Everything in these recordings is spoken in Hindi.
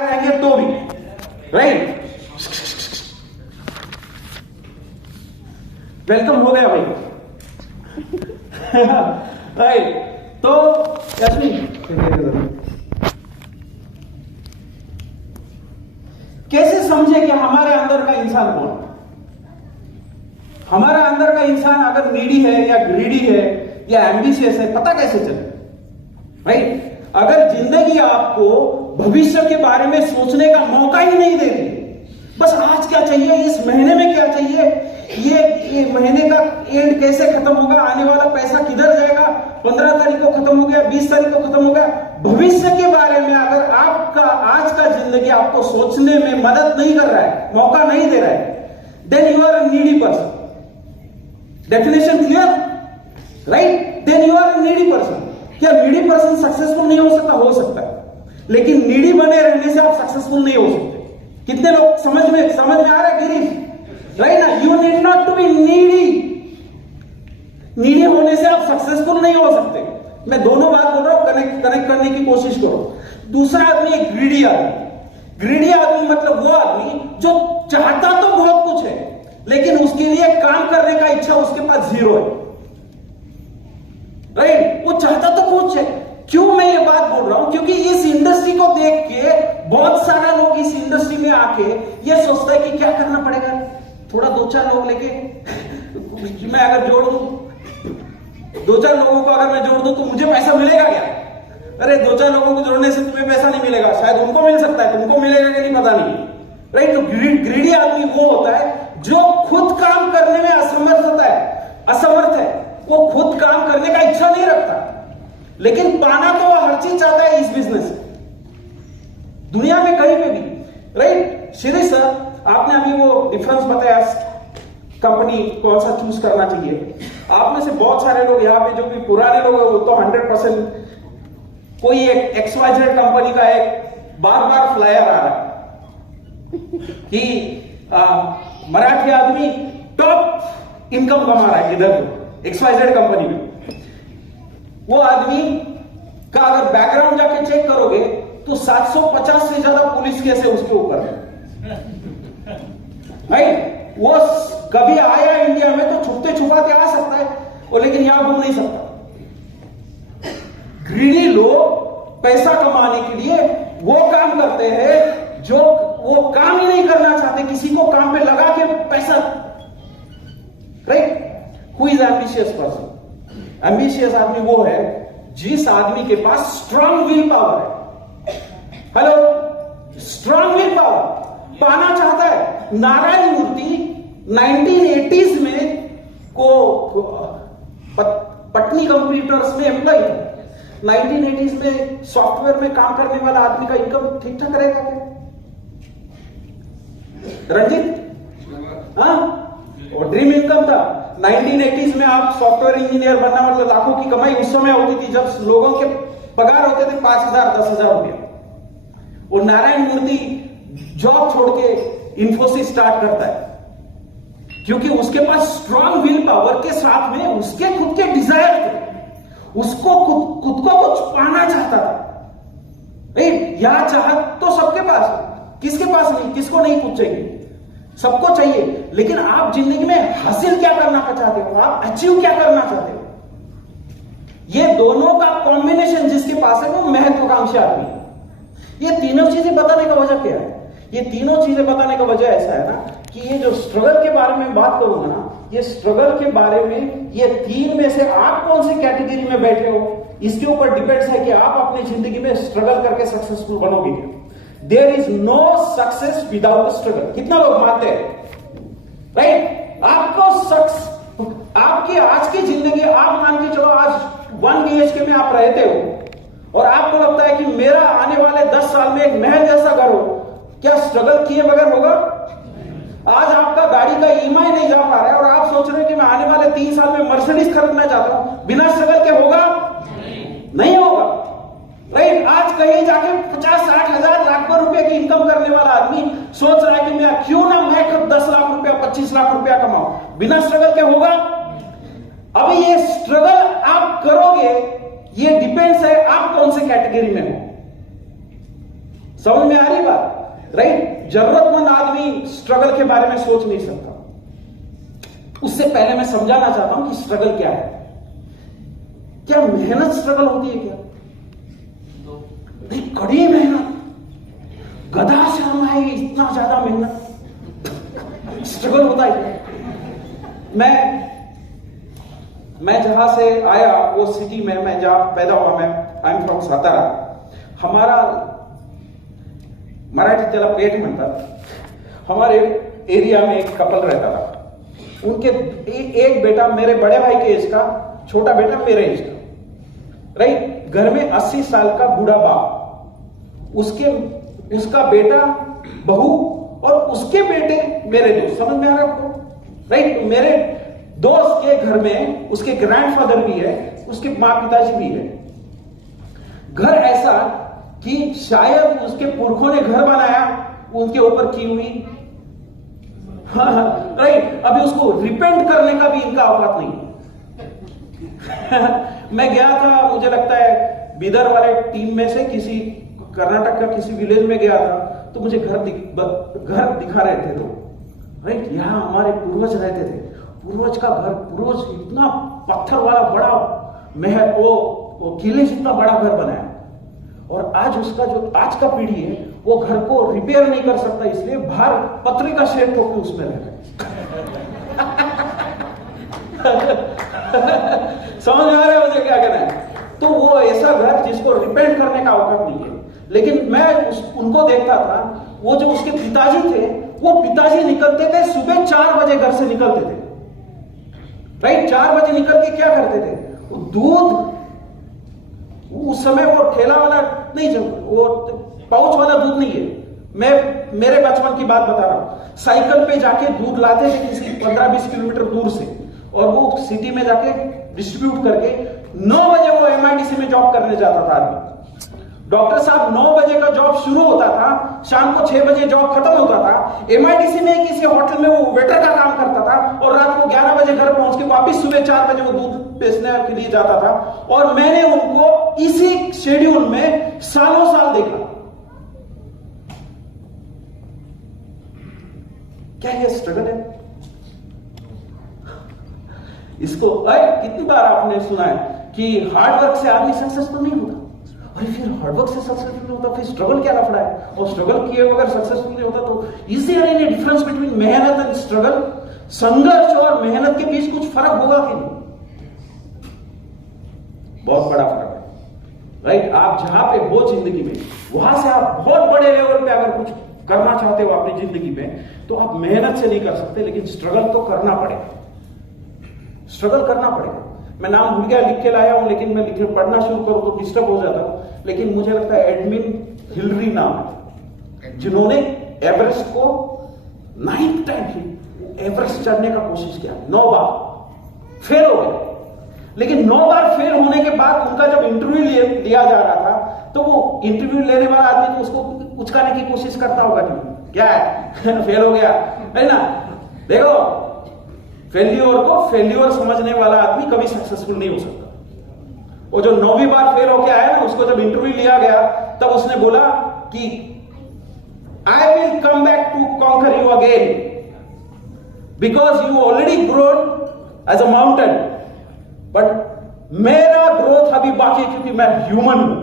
रहेंगे तो भी, राइट। वेलकम हो गया भाई। राइट, तो कैसे समझे कि हमारे अंदर का इंसान कौन है? हमारा अंदर का इंसान अगर नीडी है या ग्रीडी है या एम्बिशियस है, पता कैसे चले? राइट, अगर जिंदगी आपको भविष्य के बारे में सोचने का मौका ही नहीं देती, बस आज क्या चाहिए, इस महीने में क्या चाहिए, ये महीने का एंड कैसे खत्म होगा, आने वाला पैसा किधर जाएगा, 15 तारीख को खत्म हो गया, 20 तारीख को खत्म हो गया, भविष्य के बारे में अगर आपका आज का जिंदगी आपको सोचने में मदद नहीं कर रहा है, मौका नहीं दे रहा है, then you are a needy person. Definition clear? Right, then you are a needy person. क्या नीडी पर्सन सक्सेसफुल नहीं हो सकता? हो सकता है, लेकिन नीडी बने रहने से आप सक्सेसफुल नहीं हो सकते। कितने लोग समझ में आ रहा है गिरीश? राइट ना, you need not to be needy. Needy होने से आप सक्सेसफुल नहीं हो सकते। मैं दोनों बात बोल रहा हूं, कनेक्ट करने की कोशिश करो। दूसरा आदमी एक ग्रीडी आदमी। ग्रीडी आदमी मतलब वो आदमी जो चाहता तो बहुत कुछ है, लेकिन उसके लिए काम करने का इच्छा उसके पास जीरो है। राइट, वो चाहता तो कुछ है। क्यों मैं ये बात बोल रहा हूं? क्योंकि इस इंडस्ट्री को देख के बहुत सारा लोग इस इंडस्ट्री में आके ये सोचता है कि क्या करना पड़ेगा, थोड़ा 2-4 लोग लेके मैं अगर जोड़ दूं, 2-4 लोगों को अगर मैं जोड़ दूं तो मुझे पैसा मिलेगा क्या? अरे 2-4 लोगों को जोड़ने से तुम्हें पैसा नहीं मिलेगा, शायद उनको मिल सकता है, तुमको मिलेगा कि नहीं पता नहीं। राइट, तो ग्रीडी आदमी वो होता है जो खुद काम करने में असमर्थ है, वो खुद काम करने का इच्छा नहीं रखता, लेकिन पाना तो वो हर चीज चाहता है इस बिजनेस से, दुनिया में कहीं पे भी। राइट, शिरीष सर, आपने अभी वो डिफरेंस बताया कंपनी कौन सा चूज करना चाहिए। आप में से बहुत सारे लोग यहाँ पे जो भी पुराने लोग हैं वो तो 100% कोई एक XYZ कंपनी का एक बार फ्लायर आ रहा है कि मराठी आदमी टॉप इनकम कमा रहा है इधर XYZ कंपनी में। वो आदमी का अगर बैकग्राउंड जाके चेक करोगे तो 750 से ज्यादा पुलिस केस है उसके ऊपर। राइट, वो कभी आया इंडिया में तो छुपते छुपाते आ सकता है और, लेकिन यहां घूम नहीं सकता। ग्रीडी लोग पैसा कमाने के लिए वो काम करते हैं जो वो काम ही नहीं करना चाहते, किसी को काम पे लगा के पैसा। Right, who is ambitious person? Ambitious आदमी वो है जिस आदमी के पास स्ट्रांग विल पावर है। हेलो, स्ट्रांग विल पावर पाना चाहता है। नारायण मूर्ति 1980s में पटनी कंप्यूटर्स में एम्प्लॉय था। 1980s में सॉफ्टवेयर में काम करने वाला आदमी का इनकम ठीक ठाक रहेगा क्या रंजीत? हाँ, और ड्रीम इनकम था। 1980s में आप सॉफ्टवेयर इंजीनियर बनना मतलब लाखों की कमाई उस समय होती थी, जब लोगों के पगार होते थे 5,000 10,000 रुपया। और नारायण मूर्ति जॉब छोड़ के इन्फोसिस स्टार्ट करता है क्योंकि उसके पास स्ट्रांग विल पावर के साथ में उसके खुद के डिजायर थे। उसको खुद को कुछ पाना चाहता था। यह चाहत तो सबके पास, किसके पास नहीं, किसको नहीं कुछ चाहिए, सबको चाहिए। लेकिन आप जिंदगी में हासिल क्या करना चाहते हो, आप अचीव क्या करना चाहते हो, ये दोनों का कॉम्बिनेशन जिसके पास है वो महत्वाकांक्षी आदमी है। ये तीनों चीजें बताने का वजह क्या है? ये तीनों चीजें बताने का वजह ऐसा है ना कि ये जो स्ट्रगल के बारे में बात करूंगा ना, ये स्ट्रगल के बारे में ये 3 में से आप कौन सी कैटेगरी में बैठे हो, इसके ऊपर डिपेंड्स है कि आप अपनी जिंदगी में स्ट्रगल करके सक्सेसफुल बनोगे क्या। There is no success without struggle. कितना लोग मानते हैं? राइट, आपकी आज की जिंदगी, आप मान के चलो आज 1 BHK में आप रहते हो और आपको लगता है कि मेरा आने वाले 10 साल में एक महल जैसा घर हो, क्या स्ट्रगल किए बगैर होगा? आज आपका गाड़ी का EMI नहीं जा पा रहा है और आप सोच रहे हैं कि मैं आने वाले 3 साल में मर्सिडीज खरीदना चाहता हूं, बिना स्ट्रगल के होगा? नहीं होगा। राइट, आज कहीं जाके 50-60 हजार लाखों रुपए की इनकम करने वाला आदमी सोच रहा है कि मैं क्यों ना मैं 10 लाख रुपया 25 लाख रुपया कमाऊं, बिना स्ट्रगल के होगा? अभी ये स्ट्रगल आप करोगे, ये डिपेंड्स है आप कौन से कैटेगरी में हो। समझ में आ रही बात, राइट? जरूरतमंद आदमी स्ट्रगल के बारे में सोच नहीं सकता। उससे पहले मैं समझाना चाहता हूं कि स्ट्रगल क्या है। क्या मेहनत स्ट्रगल होती है क्या? नहीं, कड़ी मेहनत, गधा शर्म है, इतना ज्यादा मेहनत स्ट्रगल होता है। मैं जहां से आया वो सिटी में, मैं जहां पैदा हुआ, मैं आई एम फ्रॉम सातारा। हमारा मराठी त्याला पेट म्हणतात। हमारे एरिया में एक कपल रहता था। उनके एक बेटा मेरे बड़े भाई के एज का, छोटा बेटा मेरे एज का, राइट? घर में 80 साल का बूढ़ा बाप, उसका बेटा, बहू और उसके बेटे मेरे दोस्त। समझ में आ रहा है आपको, राइट? मेरे दोस्त के घर में उसके ग्रैंडफादर भी है, उसके मां पिताजी भी है। घर ऐसा कि शायद उसके पुरखों ने घर बनाया उनके ऊपर की हुई, राइट? अभी उसको रिपेंट करने का भी इनका औकात नहीं। मैं गया था, मुझे लगता है बीदर वाले टीम में से किसी कर्नाटक का किसी विलेज में गया था, तो मुझे घर दिखा रहे थे लोग, राइट? यहां हमारे पूर्वज रहते थे। पूर्वज का घर, पूर्वज इतना पत्थर वाला बड़ा महल, वो किले जितना बड़ा घर बनाया। और आज उसका जो आज का पीढ़ी है वो घर को रिपेयर नहीं कर सकता, इसलिए बाहर पत्रे का शेड ठोक के उसमें रह गए। समझ में आ रहा है मुझे क्या कहना है? तो वो ऐसा घर जिसको रिपेयर करने का औकात नहीं है। लेकिन मैं उनको देखता था, वो जो उसके पिताजी थे, वो पिताजी निकलते थे सुबह 4 बजे घर से निकलते थे, राइट? 4 बजे निकल के क्या करते थे? वो दूध, उस समय वो ठेला वाला नहीं, वो पाउच वाला दूध नहीं है, मैं मेरे बचपन की बात बता रहा हूं। साइकिल पे जाके दूध लाते थे किसी 15-20 किलोमीटर दूर से, और वो सिटी में जाके डिस्ट्रीब्यूट करके 9 बजे वो MIDC में जॉब करने जाता था आदमी। डॉक्टर साहब 9 बजे का जॉब शुरू होता था, शाम को 6 बजे जॉब खत्म होता था। MIDC में किसी होटल में वो वेटर का काम करता था, और रात को 11 बजे घर पहुंच के वापिस सुबह 4 बजे वो दूध बेचने के लिए जाता था। और मैंने उनको इसी शेड्यूल में सालों साल देखा। क्या ये स्ट्रगल है? इसको कितनी बार आपने सुना है कि हार्डवर्क से आदमी सक्सेसफुल नहीं होता। अरे फिर हार्डवर्क से सक्सेसफुल नहीं होता, फिर स्ट्रगल क्या लफड़ा है? और स्ट्रगल किए बगैर सक्सेसफुल नहीं होता, तो is there any difference between मेहनत एंड स्ट्रगल? संघर्ष और मेहनत के बीच कुछ फर्क होगा कि नहीं? बहुत बड़ा फर्क है, राइट? आप जहां पे हो जिंदगी में, वहां से आप बहुत बड़े लेवल पे अगर कुछ करना चाहते हो अपनी जिंदगी में, तो आप मेहनत से नहीं कर सकते, लेकिन स्ट्रगल तो करना पड़ेगा। स्ट्रगल करना पड़ेगा। मैं नाम भूल गया, लिख के लाया हूं, लेकिन मैं लिखने पढ़ना शुरू करूं तो डिस्टर्ब हो जाता हूं। लेकिन मुझे लगता है एडमिन हिलरी नाम है, जिन्होंने एवरेस्ट को 9th टाइम एवरेस्ट चढ़ने का कोशिश किया, 9 बार फेल हो गए। लेकिन 9 बार फेल होने के बाद उनका जब इंटरव्यू लिया जा रहा था, तो वो इंटरव्यू लेने वाला आदमी तो उसको उचकाने की कोशिश करता होगा कि क्या है फेल हो गया, है ना? देखो, फेल्यूर को फेल्यूर समझने वाला आदमी कभी सक्सेसफुल नहीं हो सकता। वो जो 9वीं बार फेल होके आया ना, उसको जब इंटरव्यू लिया गया, तब उसने बोला कि I will come back to conquer you again because you already grown as a mountain, but मेरा ग्रोथ अभी बाकी है क्योंकि मैं ह्यूमन हूं।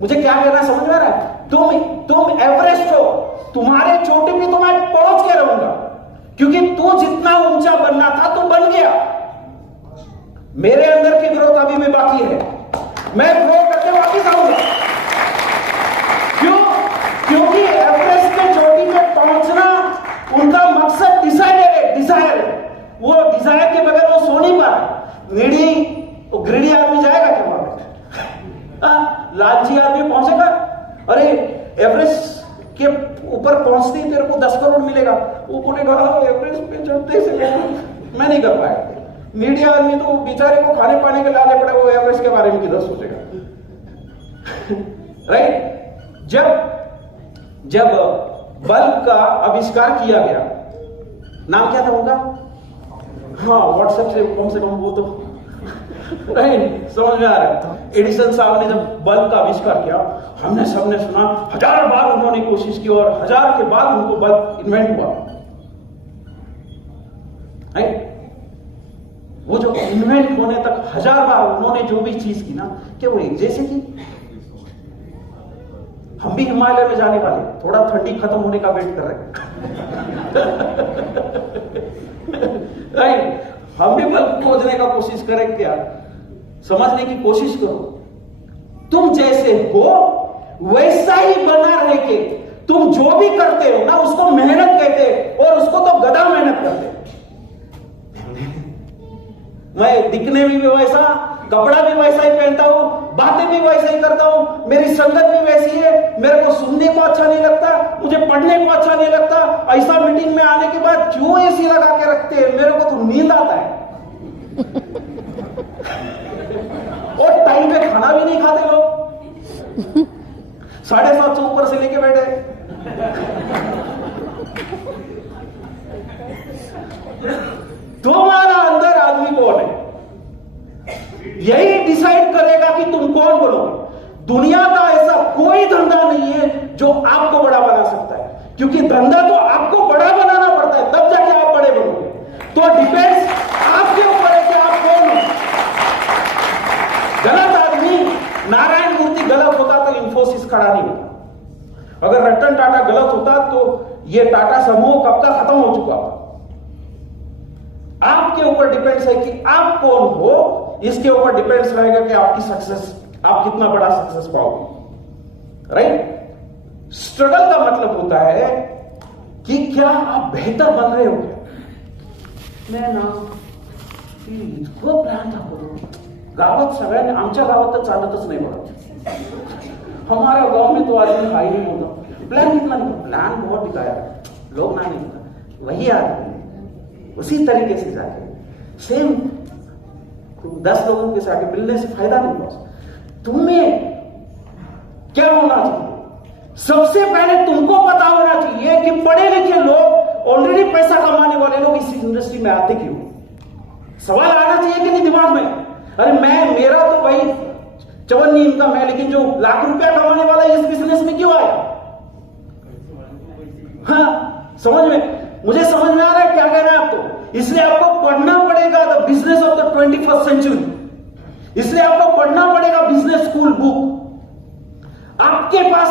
मुझे क्या कहना समझ में आ रहा है? तुम एवरेस्ट हो, तुम्हारे चोटी पे तो मैं पहुंच के रहूंगा, क्योंकि तू जितना ऊंचा बनना था तो बन गया। मेरे अंदर की ग्रोथ अभी भी बाकी है, मैं ग्रो करके वापिस आऊंगा। क्यों? क्योंकि एवरेस्ट के चोटी पे पहुंचना उनका मकसद डिजायर है। वो डिजायर के बगैर वो सो नहीं पा रहा। ग्रीडी आदमी जाएगा क्या वहां पे? लालची आदमी पहुंचेगा? अरे एवरेस्ट के ऊपर पहुंचते ही तेरे को 10 करोड़ मिलेगा, वो बोलेगा एवरेस्ट पे चढ़ते से मैं नहीं कर पाया। मीडिया आदमी तो बेचारे को खाने पाने के लाने पड़े, वो एवरेस्ट के बारे में किधर सोचेगा? राइट? जब बल्ब का आविष्कार किया गया, नाम क्या था उनका? हाँ, व्हाट्सएप से कम वो तो समझ में आ रहा है? एडिसन साहब ने जब बल्ब का आविष्कार किया, हमने सबने सुना, 1000 बार उन्होंने कोशिश की और 1000 के बाद उनको बल्ब इन्वेंट हुआ। वो जो इन्वेंट होने तक 1000 बार उन्होंने जो भी चीज की ना, क्या वो एक जैसे की? हम भी हिमालय में जाने वाले, थोड़ा ठंडी खत्म होने का वेट कर रहे हैं। हम भी बल्ब खोजने का कोशिश करें, क्या समझने की कोशिश करो। तुम जैसे हो वैसा ही बना रह के तुम जो भी करते हो ना, उसको मेहनत कहते हैं, और उसको तो गधा मेहनत करते हैं। मैं दिखने में भी वैसा, कपड़ा भी वैसा ही पहनता हूं, बातें भी वैसा ही करता हूं, मेरी संगत भी वैसी है, मेरे को सुनने को अच्छा नहीं लगता, मुझे पढ़ने को अच्छा नहीं लगता। ऐसा मीटिंग में आने के बाद क्यों एसी लगा के रखते हैं, मेरे को तो नींद आता है। और टाइम पे खाना भी नहीं खाते लोग, 7:30 ऊपर से लेके बैठे। तुम्हारा अंदर आदमी कौन है, यही डिसाइड करेगा कि तुम कौन बनोगे। दुनिया का ऐसा कोई धंधा नहीं है जो आपको बड़ा बना सकता है, क्योंकि धंधा तो आपको बड़ा बनाना पड़ता है, तब जाके आप बड़े बनोगे। तो डिपेंड्स आपके ऊपर है कि आप कौन हो। गलत आदमी, नारायण मूर्ति गलत होता तो इंफोसिस खड़ा नहीं होता। अगर रतन टाटा गलत होता तो ये टाटा समूह कब का खत्म हो चुका होता। आपके ऊपर डिपेंड्स है कि आप कौन हो, इसके ऊपर डिपेंड्स रहेगा कि आपकी सक्सेस, आप कितना बड़ा सक्सेस पाओगे। राइट? स्ट्रगल का मतलब होता है कि क्या आप बेहतर बन रहे हो क्या। मैं ना इतकं प्लॅन दाखवतो, गावात सगळ्यांनी, आमच्या गावात तर चालतच नाही बघा, हमारे गांव में तो आदमी हाई नहीं होता, प्लान कितना नहीं, प्लान बहुत दिखाया, लोग ना नहीं होता, वही आदमी उसी तरीके से जाके सेम 10 लोगों के साथ मिलने से फायदा नहीं हुआ। तुम्हें क्या होना चाहिए, सबसे पहले तुमको पता होना चाहिए कि पढ़े लिखे लोग, ऑलरेडी पैसा कमाने वाले लोग इस इंडस्ट्री में आते क्यों। सवाल आना चाहिए कि नहीं दिमाग में, अरे मेरा तो भाई 54 इनकम है, लेकिन जो लाख रुपया कमाने वाला इस बिजनेस में क्यों आया। हाँ, समझ में, मुझे समझ में आ रहा है क्या कहना है आपको। इसलिए आपको पढ़ना पड़ेगा the business of the 21st century. इसलिए आपको पढ़ना पड़ेगा बिजनेस स्कूल बुक। आपके पास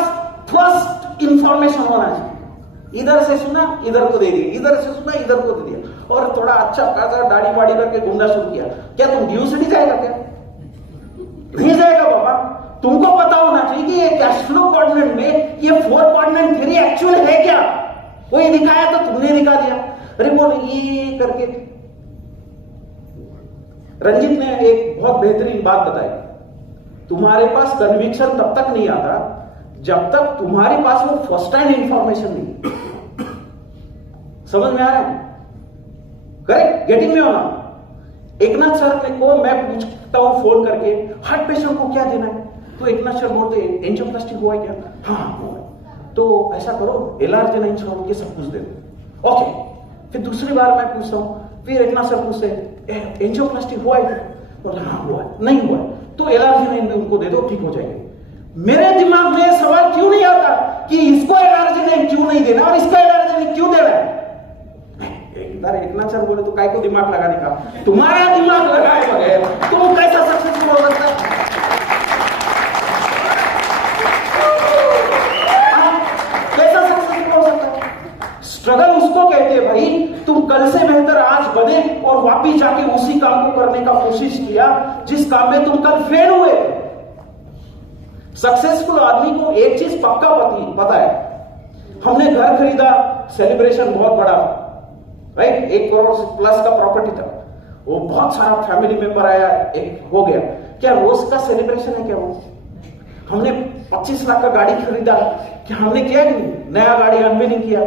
फर्स्ट इंफॉर्मेशन होना चाहिए। इधर से सुना, इधर को दे दिया, इधर से सुना, इधर को दे दिया, और थोड़ा अच्छा खासा दाढ़ी वाड़ी करके घूमना शुरू किया। क्या तुम ड्यूसिटी जाएगा क्या? नहीं जाएगा बाबा। तुमको पता होना चाहिए कि ये कैश फ्लो क्वाड्रेंट में ये 4 क्वाड्रेंट थ्योरी एक्चुअल है क्या। कोई दिखाया तो तुमने दिखा दिया, अरे बोल ये करके। रंजीत ने एक बहुत बेहतरीन बात बताई, तुम्हारे पास कन्विक्शन तब तक नहीं आता जब तक तुम्हारे पास वो फर्स्ट हैंड इंफॉर्मेशन नहीं। समझ में आ रहा है? करेक्ट, गेटिंग में होना। एकनाथ सर को मैं पूछता हूं फोन करके, हार्ट पेशेंट को क्या देना है, तो एकनाथ सर बोलते एंजियोप्लास्टी हुआ है क्या? हाँ हुआ है। तो ऐसा करो, एलआरजी छोड़ के सब कुछ दे दो। ओके, फिर दूसरी बार मैं पूछता हूं, फिर इतना सब पूछते एंजियोप्लास्टी हुआ है? बोले हाँ हुआ है। नहीं हुआ है तो एलआरजी उनको दे दो, ठीक हो जाएंगे। मेरे दिमाग में सवाल क्यों नहीं आता कि इसको एलआरजी क्यों नहीं देना और इसको एलआरजी क्यों देना है। एकनाथ सर बोले तो काय को दिमाग लगाने का, तुम्हारा दिमाग लगाए बगैर तुम कैसा सक्सेसफुल हो सकता है। स्ट्रगल उसको कहते हैं भाई, तुम कल से बेहतर आज बने और वापिस जाके उसी काम को करने का कोशिश किया जिस काम में तुम कल फेल हुए। सक्सेसफुल आदमी को एक चीज पक्का पता है, हमने घर खरीदा, सेलिब्रेशन बहुत बड़ा, राइट, 1 करोड़ प्लस का प्रॉपर्टी था, वो बहुत सारा फैमिली मेंबर आया, एक हो गया। क्या रोज का सेलिब्रेशन है क्या वो? हमने 25 लाख का गाड़ी खरीदा, क्या हमने किया कि नहीं? नया गाड़ी अनवीलिंग किया।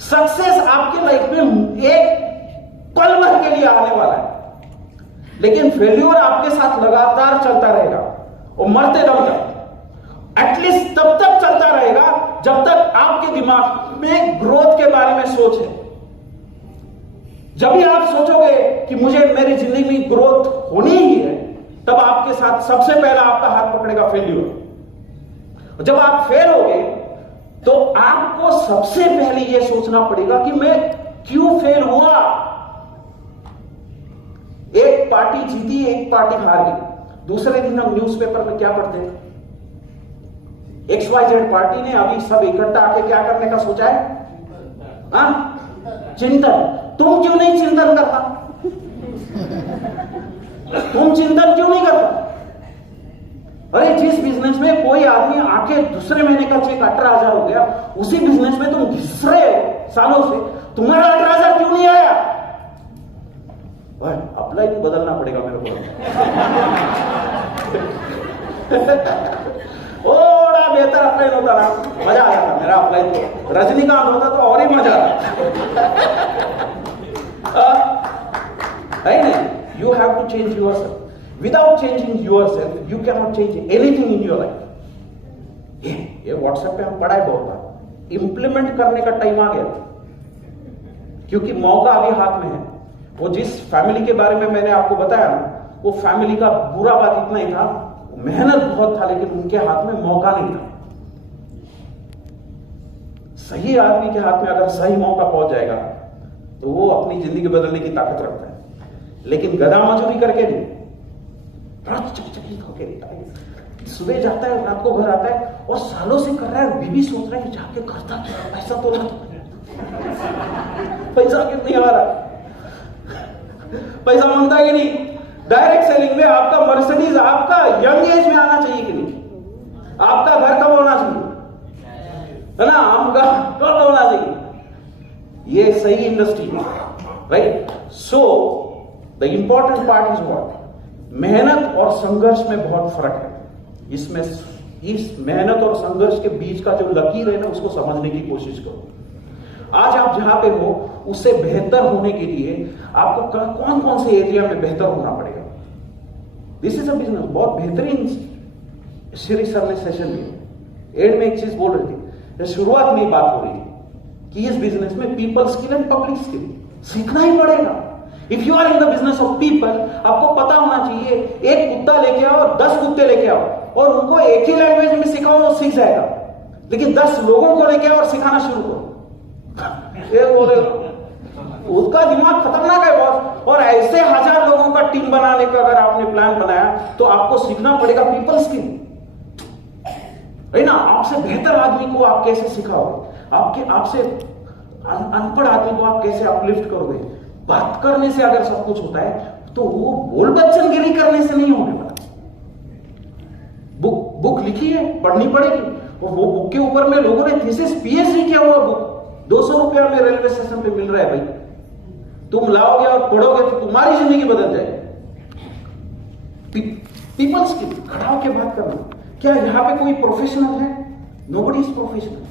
सक्सेस आपके लाइफ में एक पल भर के लिए आने वाला है, लेकिन फेल्यूर आपके साथ लगातार चलता रहेगा और मरते दम तक, एटलीस्ट तब तक चलता रहेगा जब तक आपके दिमाग में ग्रोथ के बारे में सोच है। जब भी आप सोचोगे कि मुझे मेरी जिंदगी में ग्रोथ होनी ही है, तब आपके साथ सबसे पहला आपका हाथ पकड़ेगा फेल्यूर। जब आप फेल होगे तो आपको सबसे पहले यह सोचना पड़ेगा कि मैं क्यों फेल हुआ। एक पार्टी जीती, एक पार्टी हार गई। दूसरे दिन हम न्यूज़पेपर में क्या पढ़ते हैं? XYZ पार्टी ने अभी सब इकट्ठा आके क्या करने का सोचा है? चिंतन। तुम क्यों नहीं चिंतन करता? तुम चिंतन क्यों नहीं करता? अरे जिस बिजनेस में कोई आदमी आके दूसरे महीने का चेक 18,000 हो गया, उसी बिजनेस में तुम घिस रहे हो सालों से, तुम्हारा 18,000 क्यों नहीं आया? अपलाइन बदलना पड़ेगा मेरे को। थोड़ा बेहतर अपलाइन होता ना, मजा आ जाता मेरा अपलाइन तो। रजनीकांत होता तो और ही मजा है नहीं? You have to change yourself. Without changing yourself, you cannot change anything in your life. ये WhatsApp पे हम पढ़ा है बहुत बार। इंप्लीमेंट करने का टाइम आ गया, क्योंकि मौका अभी हाथ में है। वो जिस फैमिली के बारे में मैंने आपको बताया ना, वो फैमिली का बुरा बात इतना ही था, मेहनत बहुत था, लेकिन उनके हाथ में मौका नहीं था। सही आदमी के हाथ में अगर सही मौका पहुंच जाएगा तो वो अपनी जिंदगी बदलने की ताकत रखता है। लेकिन गधा मजूरी करके नहीं, रात चकचकित होके नहीं, सुबह जाता है रात को घर आता है और सालों से कर रहा है। बीबी सोच रहा है कि जाके करता क्या, पैसा तो ला, पैसा क्यों नहीं आ रहा? पैसा मांगता है कि नहीं? डायरेक्ट सेलिंग में आपका मर्सिडीज आपका यंग एज में आना चाहिए कि नहीं? आपका घर कब होना चाहिए, है ना? आपका कब होना चाहिए? ये सही इंडस्ट्री है, right? So the important part is what? मेहनत और संघर्ष में बहुत फर्क है। इसमें इस मेहनत और संघर्ष के बीच का जो लकीर है ना, उसको समझने की कोशिश करो। आज आप जहां पे हो उससे बेहतर होने के लिए आपको कौन कौन से एरिया में बेहतर होना पड़ेगा। This is a business. बहुत बेहतरीन श्री सर ने सेशन दिया। एंड में एक चीज बोल रही थी, शुरुआत में बात हो रही थी कि इस बिजनेस में people skill and public skill सीखना ही पड़ेगा। If you are in the business of people, आपको पता होना चाहिए, एक कुत्ता लेके आओ और 10 कुत्ते लेके आओ और उनको एक ही लैंग्वेज में सिखाओ, वो सीख जाएगा। लेकिन 10 लोगों को लेके आओ और सिखाना शुरू करो, बोले उसका दिमाग खतरनाक है बॉस। और ऐसे 1000 लोगों का टीम बनाने का अगर आपने प्लान बनाया तो आपको सीखना पड़ेगा पीपल स्किल, है ना? आपसे बेहतर आदमी को आप कैसे सिखाओगे? आपसे अनपढ़ आदमी को आप कैसे अपलिफ्ट करोगे? बात करने से अगर सब कुछ होता है तो वो बोल बच्चनगिरी करने से नहीं होने वाला। बुक लिखी है, पढ़नी पड़ेगी, और वो बुक के ऊपर में लोगों ने थीसिस PhD किया हुआ बुक 200 रुपया में रेलवे स्टेशन पे मिल रहा है भाई। तुम लाओगे और पढ़ोगे तो तुम्हारी जिंदगी बदल जाएगी। पीपल स्किल, खड़ा होकर बात करना। क्या यहां पे कोई प्रोफेशनल है? Nobody is professional,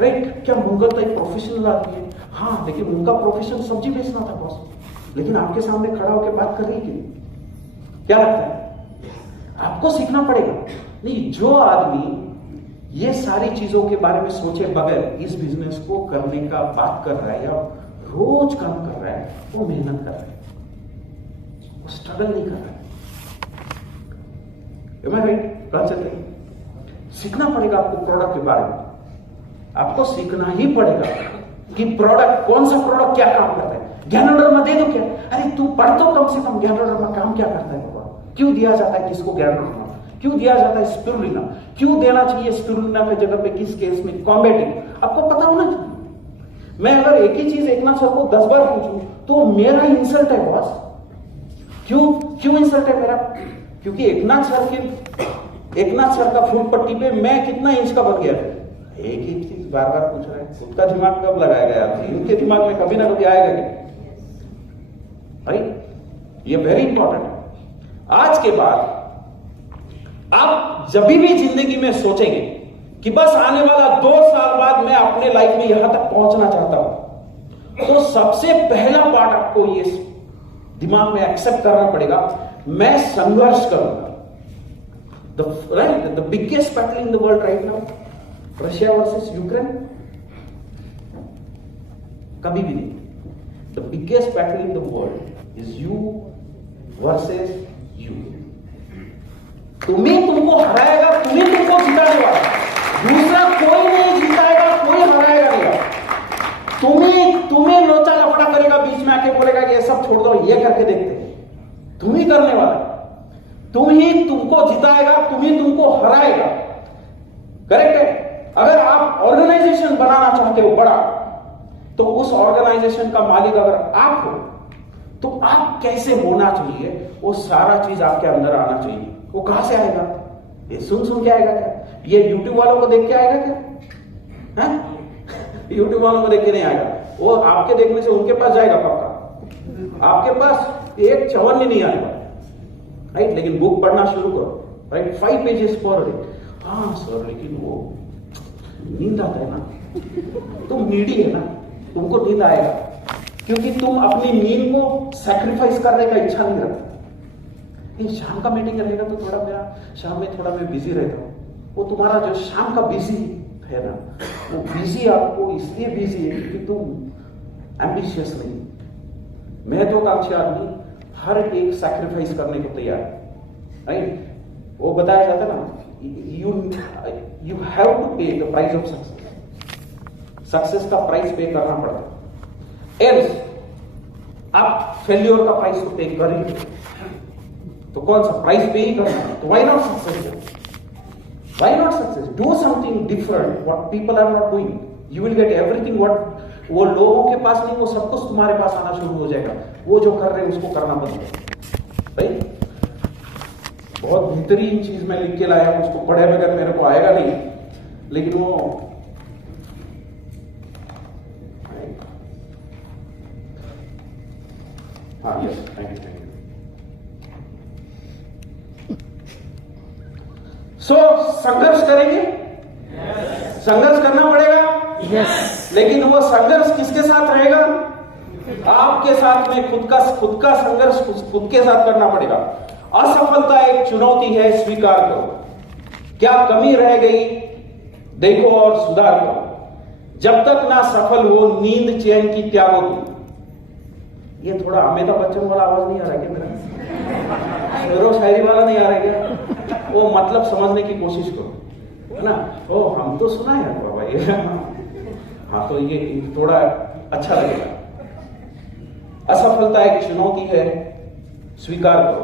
right? क्या मंगल एक प्रोफेशनल आदमी है? हाँ, लेकिन उनका प्रोफेशन सब्जी बेचना था बॉस, लेकिन आपके सामने खड़ा होकर बात कर रही है कि क्या लगता है? आपको सीखना पड़ेगा। नहीं, जो आदमी ये सारी चीजों के बारे में सोचे बगैर इस बिजनेस को करने का बात कर रहा है या रोज काम कर रहा है, वो मेहनत कर रहा है, वो स्ट्रगल नहीं कर रहा है। सीखना पड़ेगा आपको प्रोडक्ट के बारे में। आपको सीखना ही पड़ेगा कि प्रोडक्ट, कौन सा प्रोडक्ट क्या काम करता है। ज्ञानोडर्मा दे दो क्या? अरे तू पढ़ तो कम से कम ज्ञानोडर्मा काम क्या करता है बाबा? क्यों दिया जाता है किसको ज्ञानोडर्मा? क्यों दिया जाता है स्पिरुलिना? क्यों देना चाहिए स्पिरुलिना की जगह पे किस केस में कॉम्बेटिव? आपको पता होना चाहिए। मैं अगर एक ही चीज एकनाथ सर को 10 बार पूछूं तो मेरा इंसल्ट है बॉस। क्यों इंसल्ट है मेरा? क्योंकि एकनाथ सर का फूट पट्टी पे मैं कितना इंच का बन गया था। एक ही चीज बार बार पूछ रहे हैं, खुद का दिमाग कब लगाया गया? इनके दिमाग में कभी ना कभी आएगा क्या? राइट? ये वेरी इंपॉर्टेंट है। आज के बाद आप जब भी जिंदगी में सोचेंगे कि बस आने वाला 2 साल बाद मैं अपने लाइफ में यहां तक पहुंचना चाहता हूं, तो सबसे पहला पार्ट आपको ये दिमाग में एक्सेप्ट करना पड़ेगा, मैं संघर्ष करूंगा। The biggest battle in the world right now, Russia versus Ukraine, कभी भी नहीं। The biggest battle in the world is you versus you. तुम ही तुमको हराएगा, तुम ही तुमको जिताने वाला, दूसरा कोई नहीं जिताएगा, कोई हराएगा नहीं। तुम्हें लोचा लफड़ा करेगा, बीच में आके बोलेगा कि ये सब छोड़ दो, ये करके देखते हैं। तुम ही करने वाला, तुम ही तुमको जिताएगा, तुम ही तुमको हराएगा। करेक्ट है? अगर आप ऑर्गेनाइजेशन बनाना चाहते हो बड़ा, तो उस ऑर्गेनाइजेशन का मालिक अगर आप हो, तो आप कैसे होना चाहिए, वो सारा चीज आपके अंदर आना चाहिए। वो कहां से आएगा? ये सुन के आएगा क्या? ये यूट्यूब वालों को देख के आएगा क्या? यूट्यूब वालों को देख के नहीं आएगा, वो आपके देखने से उनके पास जाएगा पक्का। आपके पास एक चवन नहीं आएगा, राइट? लेकिन बुक पढ़ना शुरू करो, राइट? 5 pages per day. हाँ सर, लेकिन वो नींद आता है ना, तुम नीडी है ना, तुमको नींद आएगा, क्योंकि तुम अपनी नींद को सैक्रिफाइस करने का इच्छा नहीं रखते। ये शाम का मीटिंग रहेगा तो थोड़ा मेरा शाम में थोड़ा मैं बिजी रहता हूं, वो तुम्हारा जो शाम का बिजी है ना, वो बिजी आपको इसलिए बिजी है क्योंकि तुम एम्बिशियस नहीं। महत्वाकांक्षी आदमी हर एक सैक्रिफाइस करने को तैयार है, राइट? वो बताया जाता है ना, यू हैव टू पे the price of success. Success का प्राइस पे करना पड़ता है, एल्स आप फेल्योर का प्राइस तो पे कर ही, तो कौन सा प्राइस पे ही करना है? तो why not success? Why not success? Do something different what people are not doing, you will get everything what वो लोगों के पास नहीं, वो सब कुछ तुम्हारे पास आना शुरू हो जाएगा। वो जो कर रहे हैं उसको करना बंद करो, राइट? बहुत बेहतरीन चीज मैं लिख के लाया हूं, उसको पढ़े बगैर मेरे को आएगा नहीं, लेकिन वो हाँ, यस, थैंक यू। सो संघर्ष करेंगे, संघर्ष करना पड़ेगा, लेकिन वो संघर्ष किसके साथ रहेगा? आपके साथ में। खुद का संघर्ष खुद के साथ करना पड़ेगा। असफलता एक चुनौती है, स्वीकार करो। क्या कमी रह गई देखो और सुधार करो। जब तक ना सफल हो, नींद चैन की त्यागो तुम। ये थोड़ा अमिताभ बच्चन वाला आवाज नहीं आ रहा क्या मेरा? शेरो शायरी वाला नहीं आ रहा क्या? वो मतलब समझने की कोशिश करो, है ना? ओ हम तो सुना है बाबा ये। हाँ, तो ये थोड़ा अच्छा लगेगा। असफलता एक चुनौती है, स्वीकार करो।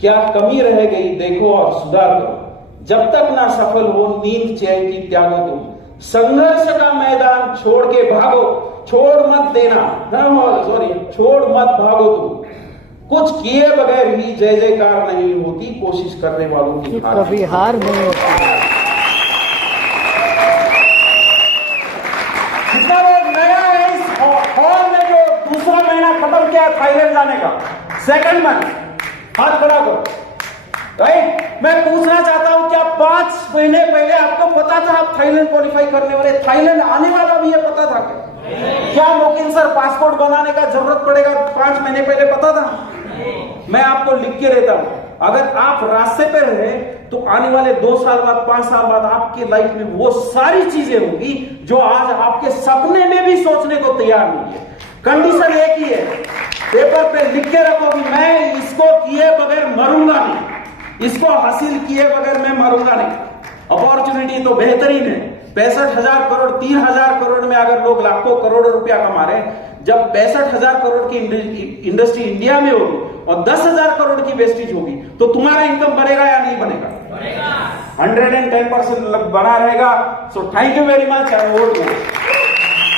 क्या कमी रह गई देखो और सुधार करो। जब तक ना सफल हो, नींद चैन की त्यागो तुम। संघर्ष का मैदान छोड़ के भागो, छोड़ मत देना, सॉरी, छोड़ मत भागो तुम। कुछ किए बगैर ही जय जयकार नहीं होती, कोशिश करने वालों की कभी हार नहीं होती। जितना लोग नया है इस हॉल में, जो दूसरा महीना खत्म किया थाईलैंड जाने का, सेकंड मंथ, हाथ खड़ा करो, राइट? मैं पूछना चाहता हूं, क्या 5 महीने पहले आपको पता था आप थाईलैंड क्वालिफाई करने वाले, थाईलैंड आने वाला भी ये पता था क्या मुमकिन सर पासपोर्ट बनाने का जरूरत पड़ेगा 5 महीने पहले पता था? मैं आपको लिख के देता हूं, अगर आप रास्ते पे रहे तो आने वाले 2 साल बाद, 5 साल बाद आपके लाइफ में वो सारी चीजें होंगी जो आज आपके सपने में भी सोचने को तैयार नहीं है। कंडीशन एक ही है, पेपर पे लिख के रखो कि मैं इसको किए बगैर मरूंगा नहीं, इसको हासिल किए बगैर मैं मरूंगा नहीं। अपॉर्चुनिटी तो बेहतरीन है, 65,000 करोड़, 3,000 करोड़ में अगर लोग लाखों करोड़ रुपया कमा रहे हैं, जब 65,000 करोड़ की इंडस्ट्री इंडिया में होगी और 10,000 करोड़ की वेस्टेज होगी, तो तुम्हारा इनकम बढ़ेगा या नहीं बनेगा? 110% बना रहेगा। So thank you very much and vote.